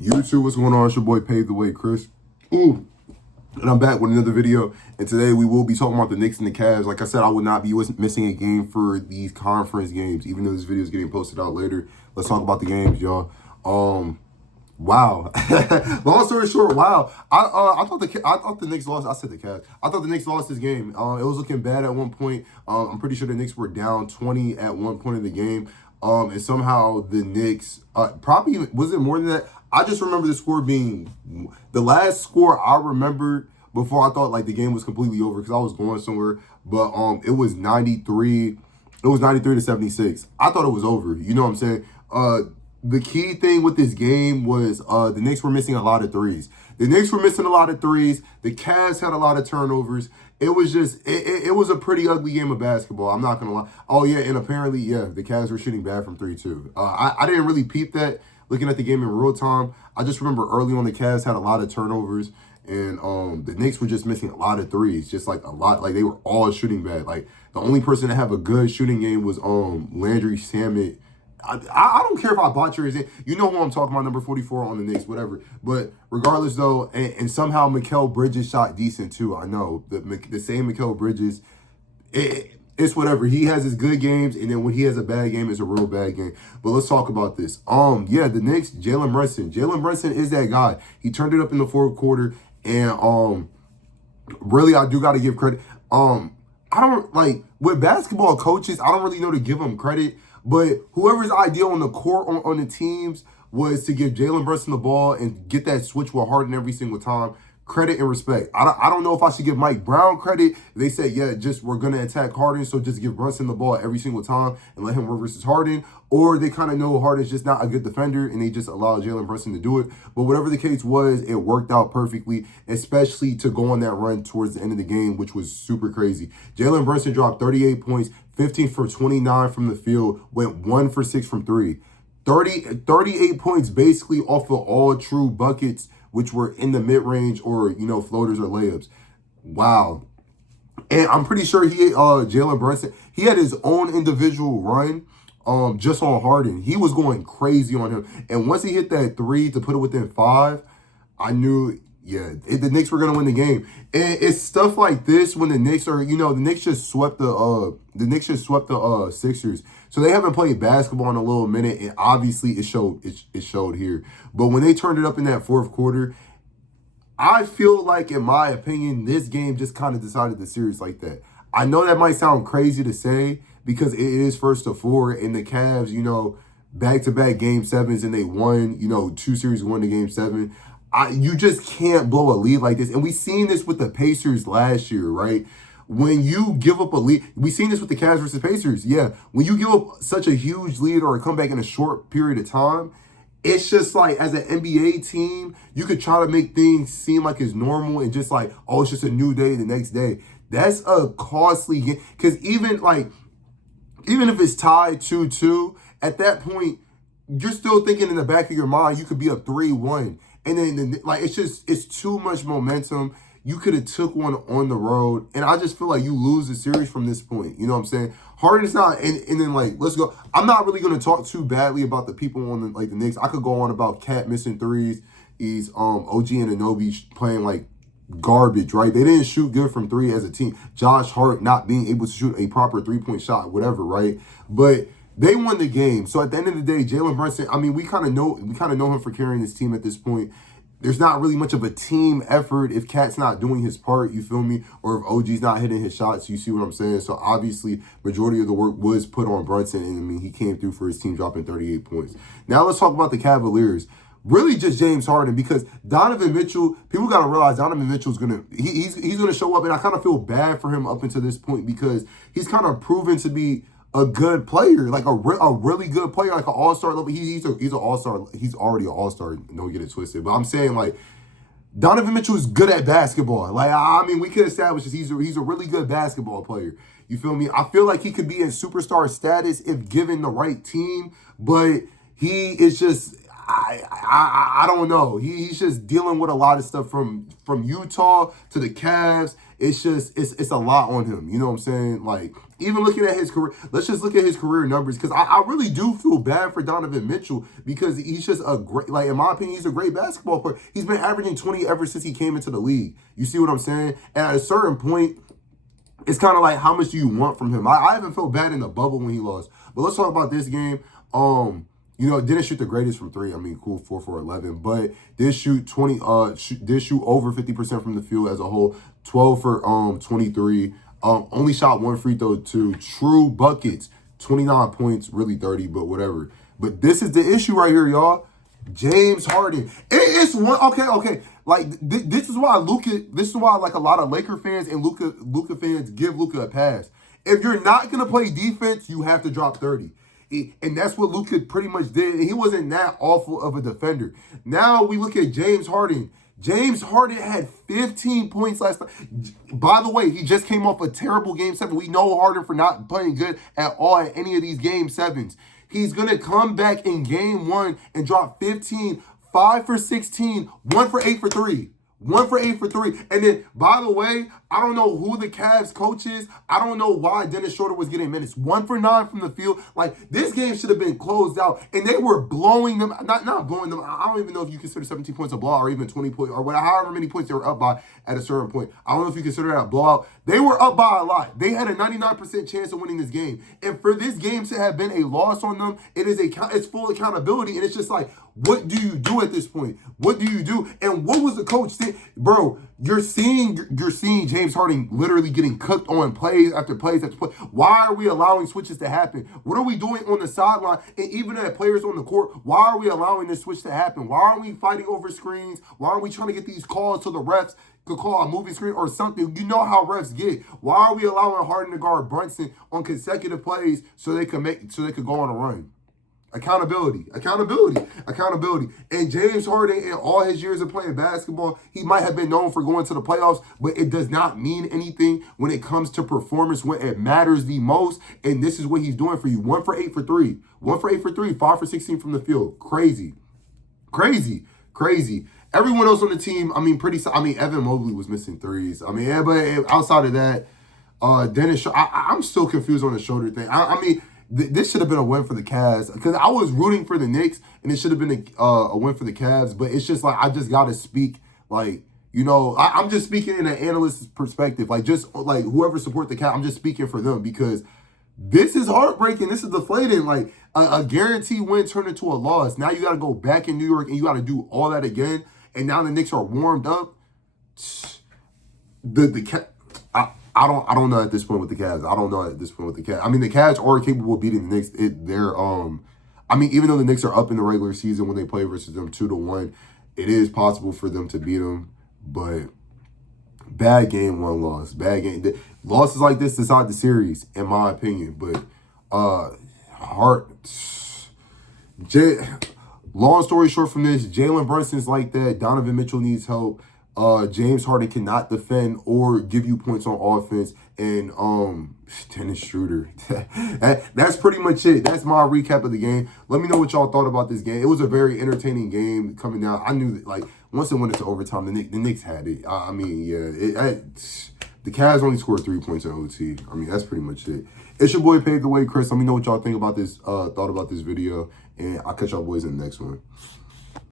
YouTube, what's going on? It's your boy Paved the Way, Chris. Ooh, and I'm back with another video. And today we will be talking about the Knicks and the Cavs. Like I said, I would not be missing a game for these conference games, even though this video is getting posted out later. Let's talk about the games, y'all. Wow. Long story short, wow. I thought the Knicks lost. I said the Cavs. I thought the Knicks lost this game. It was looking bad at one point. I'm pretty sure the Knicks were down 20 at one point in the game. And somehow the Knicks, probably, was it more than that? I just remember the score being, the last score I remembered before I thought like the game was completely over because I was going somewhere. But it was 93. It was 93 to 76. I thought it was over. You know what I'm saying? The key thing with this game was the Knicks were missing a lot of threes. The Knicks were missing a lot of threes. The Cavs had a lot of turnovers. It was just, it was a pretty ugly game of basketball. I'm not going to lie. Oh, yeah, and apparently, yeah, the Cavs were shooting bad from three, too. I didn't really peep that looking at the game in real time. I just remember early on the Cavs had a lot of turnovers, and the Knicks were just missing a lot of threes, just like a lot. Like, they were all shooting bad. Like, the only person to have a good shooting game was Landry Shamet. I don't care if I botcher his name. You know who I'm talking about, number 44 on the Knicks, whatever. But regardless, though, and somehow Mikal Bridges shot decent, too. I know. The same Mikal Bridges, it's whatever. He has his good games, and then when he has a bad game, it's a real bad game. But let's talk about this. Yeah, the Knicks, Jalen Brunson. Jalen Brunson is that guy. He turned it up in the fourth quarter, and really, I do got to give credit. I don't, like, with basketball coaches, I don't really know to give them credit. But whoever's idea on the court, on the teams, was to give Jalen Brunson the ball and get that switch with Harden every single time. Credit and respect. I don't know if I should give Mike Brown credit. They said, yeah, just we're going to attack Harden, so just give Brunson the ball every single time and let him work versus Harden. Or they kind of know Harden's just not a good defender, and they just allow Jalen Brunson to do it. But whatever the case was, it worked out perfectly, especially to go on that run towards the end of the game, which was super crazy. Jalen Brunson dropped 38 points, 15 for 29 from the field, went 1 for 6 from three. 38 points basically off of all true buckets, which were in the mid-range or, you know, floaters or layups. Wow. And I'm pretty sure Jalen Brunson, he had his own individual run just on Harden. He was going crazy on him. And once he hit that three to put it within 5, I knew, yeah, the Knicks were going to win the game. And it's stuff like this when the Knicks are, you know, the Knicks just swept the Sixers. So they haven't played basketball in a little minute, and obviously it showed here. But when they turned it up in that fourth quarter, I feel like, in my opinion, this game just kind of decided the series like that. I know that might sound crazy to say because it is first to 4, and the Cavs, you know, back-to-back Game 7s, and they won, you know, 2 series, won the Game 7. You just can't blow a lead like this. And we seen this with the Pacers last year, right? When you give up a lead, we seen this with the Cavs versus Pacers. Yeah, when you give up such a huge lead or a comeback in a short period of time, it's just like, as an NBA team, you could try to make things seem like it's normal and just like, oh, it's just a new day the next day. That's a costly game. Because even if it's tied 2-2, at that point, you're still thinking in the back of your mind, you could be up 3-1. And then, like, it's too much momentum. You could have took one on the road. And I just feel like you lose the series from this point. You know what I'm saying? Harden's not, and then, like, let's go. I'm not really going to talk too badly about the people on the Knicks. I could go on about Cat missing threes. He's OG and Anunoby playing like garbage, right? They didn't shoot good from 3 as a team. Josh Hart not being able to shoot a proper 3-point shot, whatever, right? But they won the game. So at the end of the day, Jalen Brunson, I mean, we kind of know him for carrying this team at this point. There's not really much of a team effort if Cat's not doing his part, you feel me? Or if OG's not hitting his shots, you see what I'm saying? So obviously, majority of the work was put on Brunson, and I mean, he came through for his team, dropping 38 points. Now let's talk about the Cavaliers. Really just James Harden, because Donovan Mitchell, people got to realize Donovan Mitchell's he's going to show up, and I kind of feel bad for him up until this point because he's kind of proven to be a good player, like a really good player, like an all-star level. He's an all-star. He's already an all-star. Don't get it twisted. But I'm saying, like, Donovan Mitchell is good at basketball. Like, I mean, we could establish this. He's a really good basketball player. You feel me? I feel like he could be in superstar status if given the right team, but he is just, I don't know. He's just dealing with a lot of stuff from Utah to the Cavs. It's just it's a lot on him. You know what I'm saying? Like, even looking at his career, let's just look at his career numbers, because I really do feel bad for Donovan Mitchell, because he's just a great, like, in my opinion, he's a great basketball player. He's been averaging 20 ever since he came into the league. You see what I'm saying? And at a certain point, it's kind of like, how much do you want from him? I haven't felt bad in the bubble when he lost. But let's talk about this game. You know, didn't shoot the greatest from three. I mean, cool, 4 for 11, but did shoot did shoot over 50% from the field as a whole. 12 for 23. Only shot 1 free throw, 2 true buckets. 29 points, really 30, but whatever. But this is the issue right here, y'all. James Harden. It's one. Okay. Like, this is why This is why, like, a lot of Laker fans and Luka fans give Luka a pass. If you're not gonna play defense, you have to drop 30. And that's what Luka pretty much did. And he wasn't that awful of a defender. Now we look at James Harden. James Harden had 15 points last night. By the way, he just came off a terrible Game 7. We know Harden for not playing good at all at any of these Game 7s. He's going to come back in Game 1 and drop 15, 5 for 16, 1 for 8 for 3. 1 for 8 for 3. And then, by the way, I don't know who the Cavs coach is. I don't know why Dennis Schroeder was getting minutes. 1 for 9 from the field. Like, this game should have been closed out. And they were blowing them. Not blowing them. I don't even know if you consider 17 points a blowout, or even 20 points, or whatever, however many points they were up by at a certain point. I don't know if you consider that a blowout. They were up by a lot. They had a 99% chance of winning this game. And for this game to have been a loss on them, it's full accountability. And it's just like, what do you do at this point? What do you do? And what was the coach saying? Bro, you're seeing James Harden literally getting cooked on plays after plays after play. Why are we allowing switches to happen? What are we doing on the sideline? And even at players on the court, why are we allowing this switch to happen? Why aren't we fighting over screens? Why aren't we trying to get these calls to the refs to call a moving screen or something? You know how refs get. Why are we allowing Harden to guard Brunson on consecutive plays so they could go on a run? Accountability. And James Harden, in all his years of playing basketball, he might have been known for going to the playoffs, but it does not mean anything when it comes to performance, when it matters the most. And this is what he's doing for you. 1 for 8 for 3. 1 for 8 for 3. 5 for 16 from the field. Crazy. Everyone else on the team, Evan Mobley was missing threes. But outside of that, Dennis, I'm still confused on the shoulder thing. This should have been a win for the Cavs, because I was rooting for the Knicks, and it should have been a win for the Cavs. But it's just like, I just got to speak, like, you know, I'm just speaking in an analyst's perspective. Like, just like whoever support the Cavs, I'm just speaking for them, because this is heartbreaking. This is deflating. Like, a guaranteed win turned into a loss. Now you got to go back in New York and you got to do all that again. And now the Knicks are warmed up. I don't know at this point with the Cavs. The Cavs are capable of beating the Knicks. Even though the Knicks are up in the regular season when they play versus them 2-1, it is possible for them to beat them. But bad game, 1 loss. Bad game. Losses like this decide the series, in my opinion. But long story short from this, Jalen Brunson's like that. Donovan Mitchell needs help. James Harden cannot defend or give you points on offense. And Dennis Schroeder. That's pretty much it. That's my recap of the game. Let me know what y'all thought about this game. It was a very entertaining game coming down. I knew that, like, once it went into overtime, the Knicks had it. The Cavs only scored 3 points in OT. That's pretty much it. It's your boy Paved the Way, Chris. Let me know what y'all think about this, thought about this video. And I'll catch y'all boys in the next one.